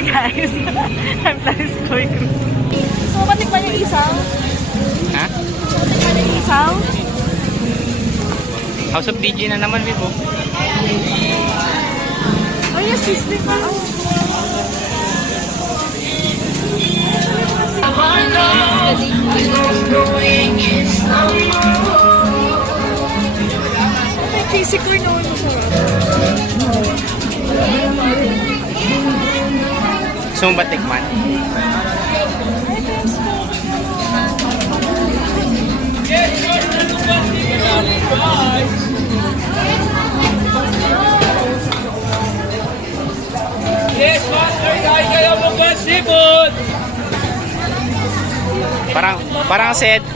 Hi guys! I'm Taris Koy Cruz. So, matikman yung isaw? Ha? Matikman yung isaw? House of DJ na naman, Vivo. Oh yes, sizzling pa. May cheesy corn naman masarap. Gusto mo ba tikman? Yes, master, kahit kayo mag-seafood!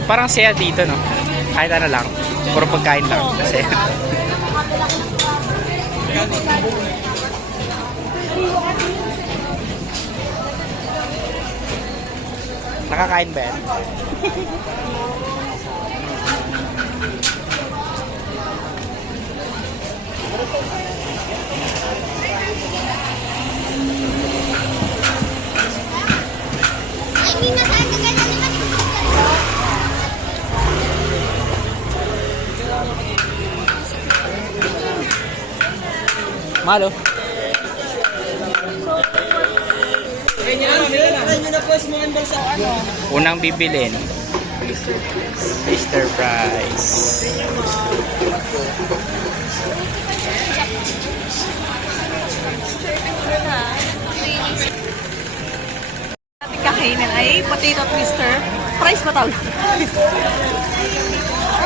Parang saya dito, no? Kahit ano lang. Puro pagkain lang. Kasi nakakain ba yan? Malo. Unang bibilin. Easter fries. Ating kakainin ay potato twister. Price ba tawag?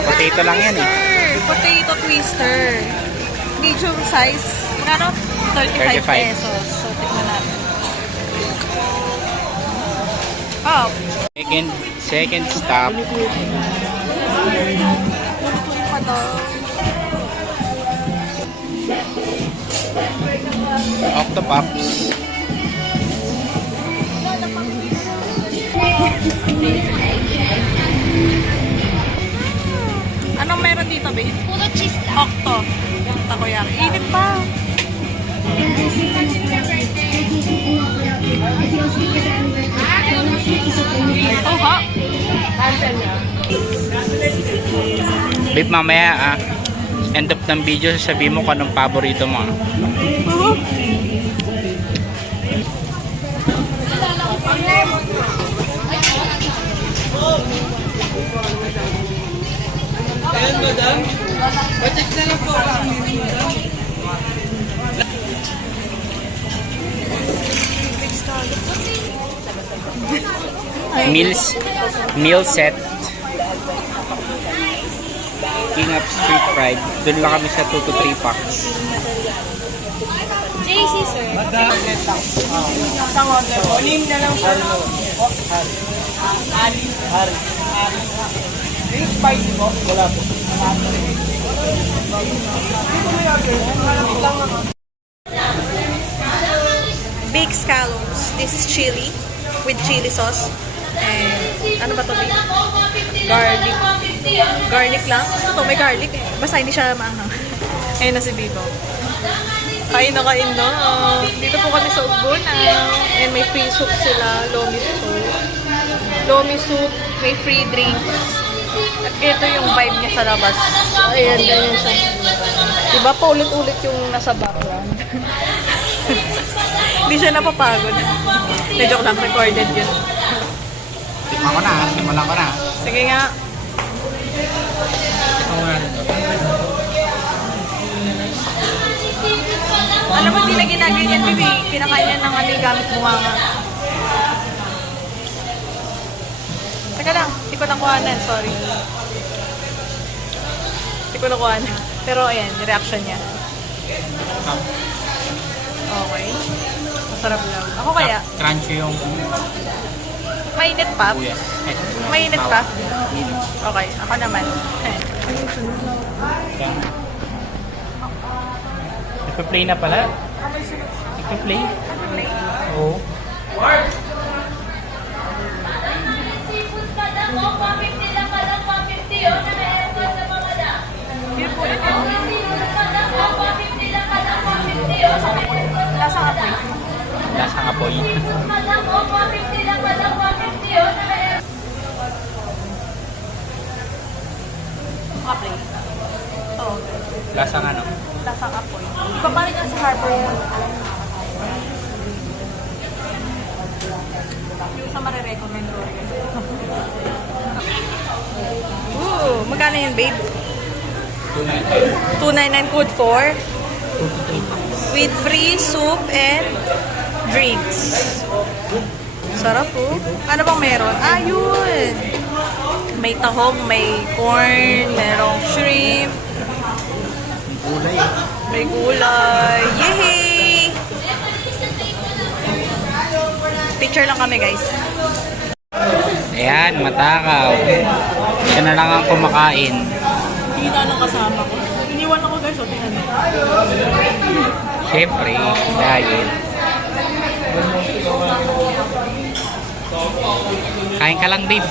Potato lang yan eh. Potato twister. Medium size. Magkano? 35 pesos. So, tignan natin. Oh. Second stop. Octopops. Anong meron dito, babe? Puro cheese lang. Octo. Yung takoyaki. Init pa. Oh, ha? Babe, mamaya end up ng video, sasabihin mo kung anong paborito mo. Ayan, madam. Pacheck na lang po. Meal set. King of Street Fried. Doon lang kami sa 2 to 3 packs. JC, sir. Madam. Onim na lang po. Hari. Yung spicy po? Wala po. Big scallops. This is chili with chili sauce. And ano ba to? Garlic. Garlic lang? Ano to? May garlic eh. Basta hindi siya maanghang. Ayun na si Bibo. Kain na kain na. Dito po kami sa Ugbon. And may free soup sila. Lomi soup. Lomi soup. May free drinks. At ito yung vibe niya sa labas. Ayan, ganyan siya. Diba pa ulit-ulit yung nasa background? Hindi siya napapagod. Na-joke lang, recorded yun. Tikman ko na. Simulan ko na. Sige nga. Alam mo, hindi na ginaganyan, bibi. Kinakain niya ng ano yung gamit bunganga. Teka lang, hindi ko nakuhanan. Sorry. Hindi ko nakuhanan. Pero ayan, yung reaction niya. Okay. Masarap lang. Ako kaya, Crunchy yung mainit pa. buya. Mainit pa. Okay, ako naman. Nagpa-play na pala. Nagpa-play? Oo. Lasa ka, Lasang apoy. Kape. Oo. Lasang ano? Lasang apoy. Iba pa rin yan sa Harbor Mall. Yung sa marirecommend ko. Ooh, magkano yun, babe? 299 good for? With free soup and drinks. Sarap po. Ano bang meron? Ayun! May tahong, may corn, merong shrimp. May gulay. Yehey! Picture lang kami, guys. Ayan, matakaw. Siya na lang ang kumakain. Hindi na lang kasama ko. Iniwan ako, guys. O, tingnan mo. Siyempre, dahil. Kain ka lang, babe.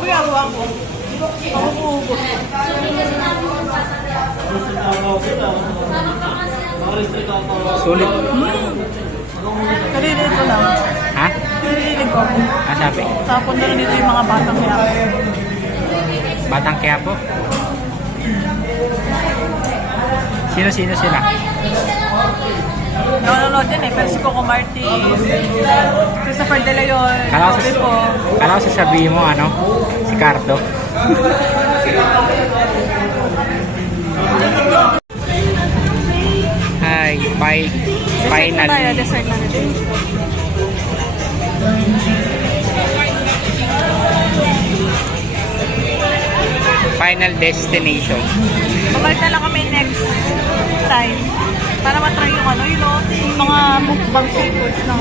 Mayagawa ko. Ako uubos. Sulit. Narinig ko lang. Ha? Narinig ko. Ah, sabi? Tapon na rin dito yung mga batang kaya. Batang Quiapo? Sino-sino sila? Nanonood din eh. Pero si Coco Martin, Christopher De Leon, Kala ko Kobe po. sasabihin mo, ano? Si Cardo. Hi, Dessert na tayo. finally. Dessert na rin. Final destination. Babalik na lang kami next time. Para matry yung ano, you know, yung mga mukbang seafoods ng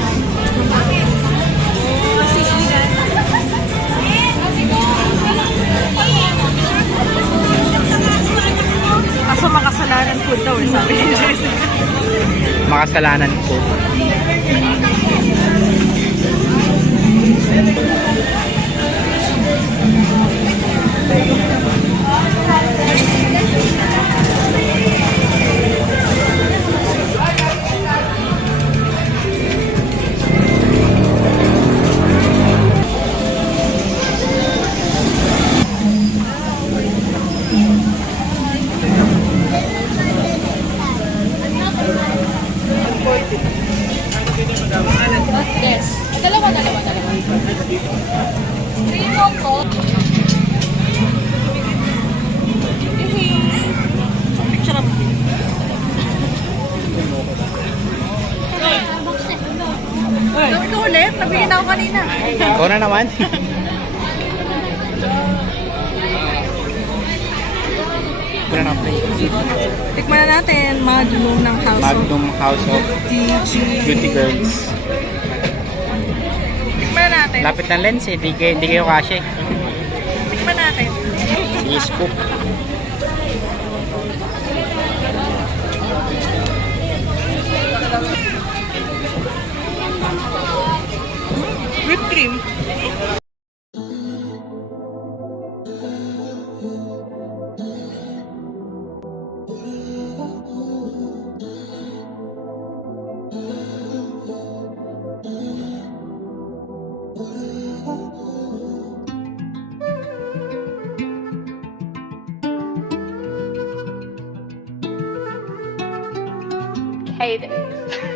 sisligan. Kaso makasalanan food daw eh, sabi ni Jessica. Makasalanan po. Yes. Dalawa. Three mo po. Picture mo. Ikaw ulit? Nabigyan ako kanina. Ikaw na naman. Ito na play. Tikman na natin. Magnum ng House of Magnum House of Beauty Girls. Tikman na natin. Lapit ng lens eh. Di kayo kasya eh. Tikman natin. Sige, scoop. Whipped cream. Hate it.